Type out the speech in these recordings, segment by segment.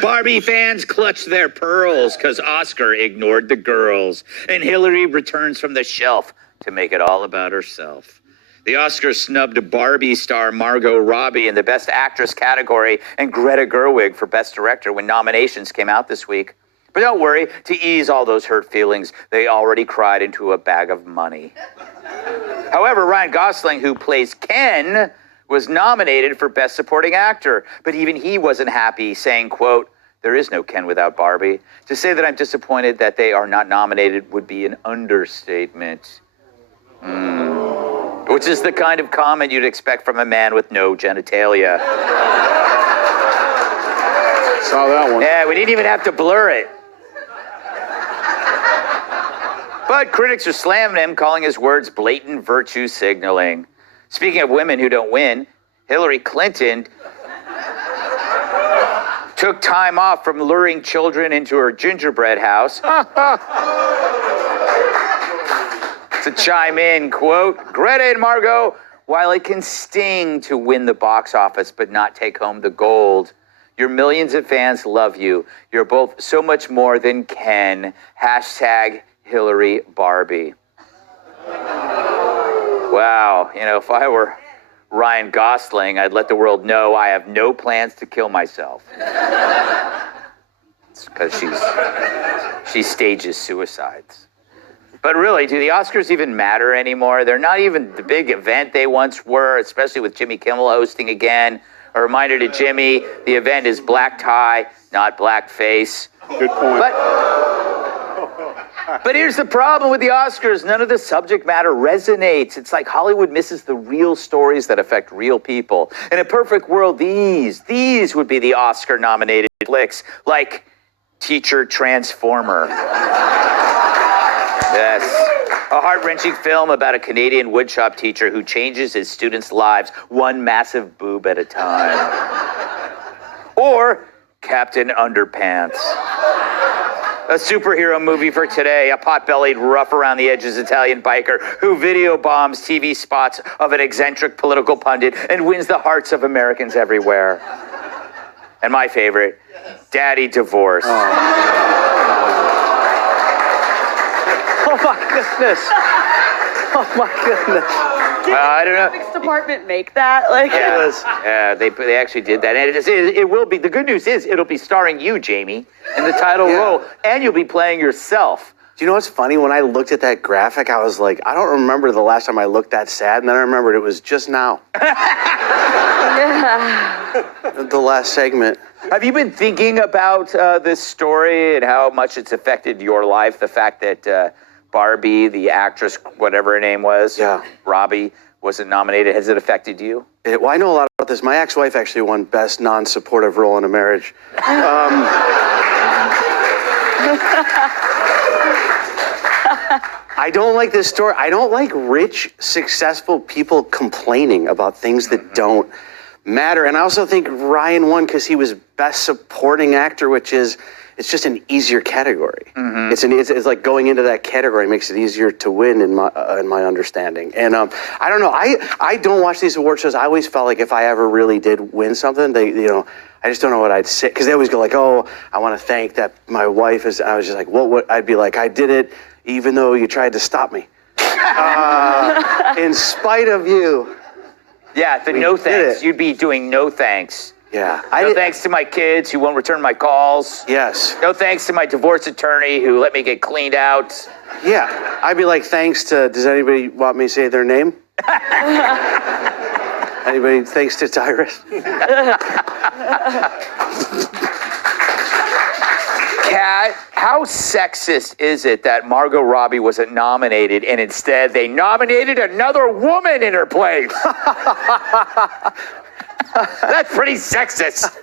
Barbie fans clutch their pearls because Oscar ignored the girls. And Hillary returns from the shelf to make it all about herself. The Oscars snubbed Barbie star Margot Robbie in the Best Actress category and Greta Gerwig for Best Director when nominations came out this week. But don't worry, to ease all those hurt feelings, they already cried into a bag of money. However, Ryan Gosling, who plays Ken, was nominated for Best Supporting Actor. But even he wasn't happy, saying, quote, "There is no Ken without Barbie. To say that I'm disappointed that they are not nominated would be an understatement." Which is the kind of comment you'd expect from a man with no genitalia. Saw that one. Yeah, we didn't even have to blur it. But critics are slamming him, calling his words blatant virtue signaling. Speaking of women who don't win, Hillary Clinton took time off from luring children into her gingerbread house to chime in, quote, "Greta and Margot, while it can sting to win the box office but not take home the gold, your millions of fans love you. You're both so much more than Ken. Hashtag Hillary Barbie." Wow, you know, if I were Ryan Gosling, I'd let the world know I have no plans to kill myself. It's because she stages suicides. But really, do the Oscars even matter anymore? They're not even the big event they once were, especially with Jimmy Kimmel hosting again. A reminder to Jimmy, the event is black tie, not black face. Good point. But here's the problem with the Oscars. None of the subject matter resonates. It's like Hollywood misses the real stories that affect real people. In a perfect world, these would be the Oscar-nominated flicks, like Teacher Transformer. Yes. A heart-wrenching film about a Canadian woodshop teacher who changes his students' lives one massive boob at a time. Or Captain Underpants. A superhero movie for today, a pot-bellied, rough-around-the-edges Italian biker who video bombs TV spots of an eccentric political pundit and wins the hearts of Americans everywhere. And my favorite, Daddy Divorce. Oh my goodness. Oh my goodness. I don't know. Did the graphics department make that? Like, Yeah, they actually did that. And it will be, the good news is it'll be starring you, Jamie, in the title role. And you'll be playing yourself. Do you know what's funny? When I looked at that graphic, I was like, I don't remember the last time I looked that sad. And then I remembered it was just now. The last segment. Have you been thinking about this story and how much it's affected your life? The fact that Barbie, the actress, whatever her name was, Robbie, wasn't nominated. Has it affected you? Well, I know a lot about this. My ex-wife actually won Best Non-Supportive Role in a Marriage. I don't like this story. I don't like rich, successful people complaining about things that don't matter. And I also think Ryan won because he was Best Supporting Actor, which is, it's just an easier category. It's like going into that category makes it easier to win in my understanding. And I don't know. I don't watch these award shows. I always felt like if I ever really did win something, I just don't know what I'd say, because they always go like, "Oh, I want to thank that my wife is." I was just like, "What?" I'd be like, "I did it, even though you tried to stop me, in spite of you." Yeah, the no thanks. You'd be doing no thanks. Yeah. No thanks to my kids who won't return my calls. Yes. No thanks to my divorce attorney who let me get cleaned out. Yeah. I'd be like, thanks to, does anybody want me to say their name? Anybody? Thanks to Tyrus. Kat, how sexist is it that Margot Robbie wasn't nominated and instead they nominated another woman in her place? That's pretty sexist.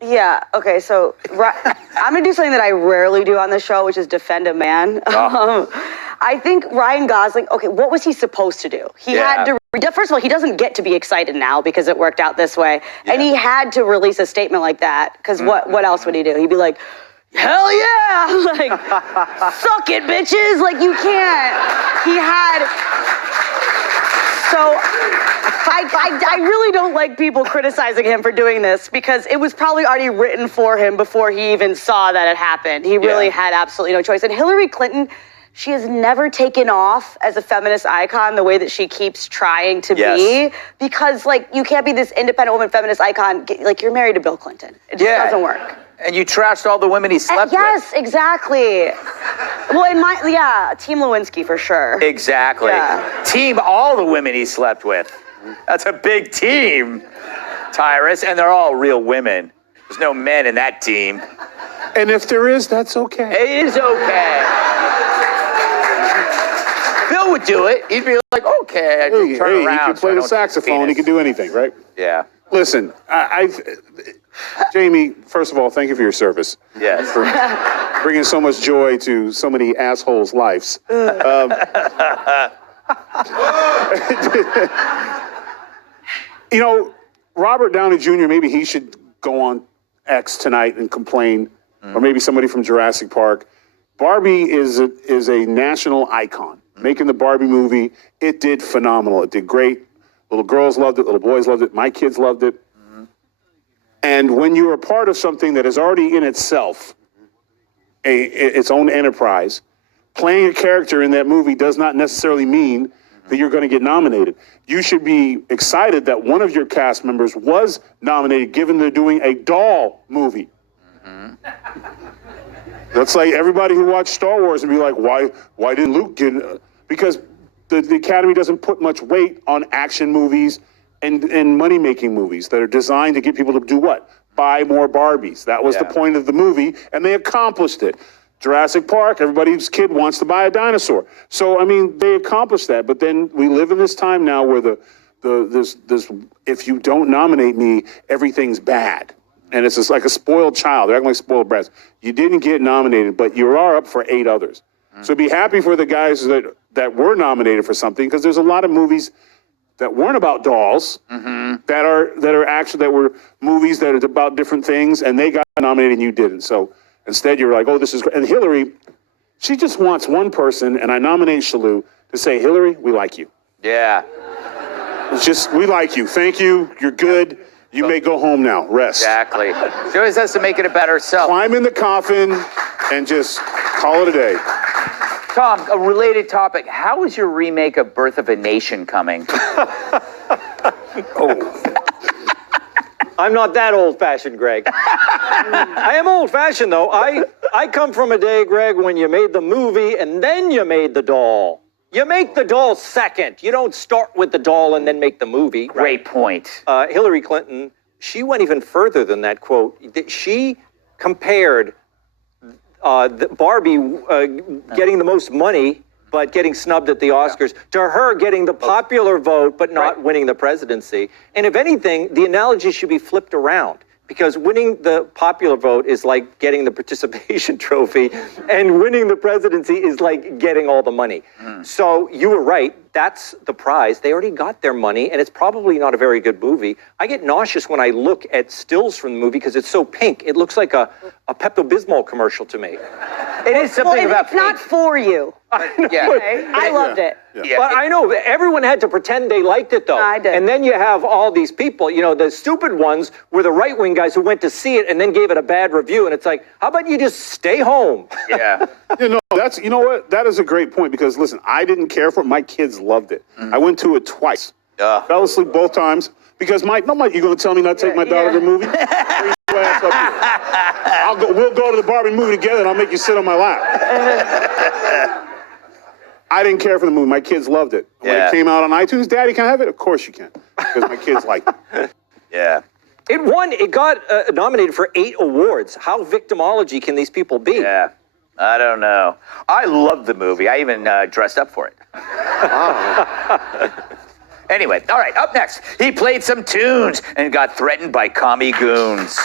yeah, okay, so I'm going to do something that I rarely do on the show, which is defend a man. I think Ryan Gosling, okay, what was he supposed to do? He had to, first of all, he doesn't get to be excited now because it worked out this way. Yeah. And he had to release a statement like that, because what else would he do? He'd be like, hell yeah! Like, suck it, bitches! Like, you can't. He had... So, I really don't like people criticizing him for doing this because it was probably already written for him before he even saw that it happened. He really had absolutely no choice. And Hillary Clinton, she has never taken off as a feminist icon the way that she keeps trying to be, because like you can't be this independent woman feminist icon like you're married to Bill Clinton. It just doesn't work. And you trashed all the women he slept with. Yes, exactly. Well, Team Lewinsky for sure. Exactly. Yeah. Team all the women he slept with. That's a big team, Tyrus, and they're all real women. There's no men in that team. And if there is, that's okay. It is okay. Bill would do it. He'd be like, okay, I can turn around. He can play the saxophone. He can do anything, right? Yeah. Listen, Jamie, first of all, thank you for your service. Yes. For bringing so much joy to so many assholes' lives. You know, Robert Downey Jr., maybe he should go on X tonight and complain, or maybe somebody from Jurassic Park. Barbie is a national icon. Making the Barbie movie, it did phenomenal. It did great. Little girls loved it. Little boys loved it. My kids loved it. And when you're a part of something that is already in itself its own enterprise, playing a character in that movie does not necessarily mean that you're going to get nominated. You should be excited that one of your cast members was nominated, given they're doing a doll movie. That's like everybody who watched Star Wars and be like, why didn't Luke get it? Because the Academy doesn't put much weight on action movies and money-making movies that are designed to get people to do what? Buy more Barbies. That was the point of the movie, and they accomplished it. Jurassic Park, everybody's kid wants to buy a dinosaur. So, I mean, they accomplished that. But then we live in this time now where this if you don't nominate me, everything's bad. And it's just like a spoiled child. They're acting like spoiled brats. You didn't get nominated, but you are up for 8 others. So be happy for the guys that were nominated for something, because there's a lot of movies that weren't about dolls, that were movies that are about different things, and they got nominated and you didn't. So instead you're like, oh, this is great. And Hillary, she just wants one person, and I nominate Shalou to say, Hillary, we like you. Yeah. It's just, we like you. Thank you. You're good. You may go home now. Rest. Exactly. She always has to make it a better self. Climb in the coffin and just call it a day. Tom, a related topic. How is your remake of Birth of a Nation coming? I'm not that old-fashioned, Greg. I am old-fashioned, though. I come from a day, Greg, when you made the movie and then you made the doll. You make the doll second. You don't start with the doll and then make the movie. Right? Great point. Hillary Clinton, she went even further than that quote. She compared Barbie getting the most money but getting snubbed at the Oscars to her getting the popular vote but not winning the presidency. And if anything, the analogy should be flipped around, because winning the popular vote is like getting the participation trophy, and winning the presidency is like getting all the money. So you were right. That's the prize. They already got their money, and it's probably not a very good movie. I get nauseous when I look at stills from the movie because it's so pink. It looks like a Pepto-Bismol commercial to me. It is something about it's not for you. Yeah. I loved it. Yeah. But I know everyone had to pretend they liked it, though. I did. And then you have all these people, you know, the stupid ones were the right-wing guys who went to see it and then gave it a bad review. And it's like, how about you just stay home? Yeah. You know what? That is a great point, because listen, I didn't care for it. My kids loved it. I went to it twice. Fell asleep both times because Mike, you gonna tell me not to take my daughter to the movie? Bring your ass up here. We'll go to the Barbie movie together, and I'll make you sit on my lap. I didn't care for the movie. My kids loved it. When it came out on iTunes, Daddy, can I have it? Of course you can, because my kids like it. Yeah. It got nominated for 8 awards. How victimology can these people be? Yeah. I don't know. I loved the movie. I even dressed up for it. Anyway, all right, up next, he played some tunes and got threatened by commie goons.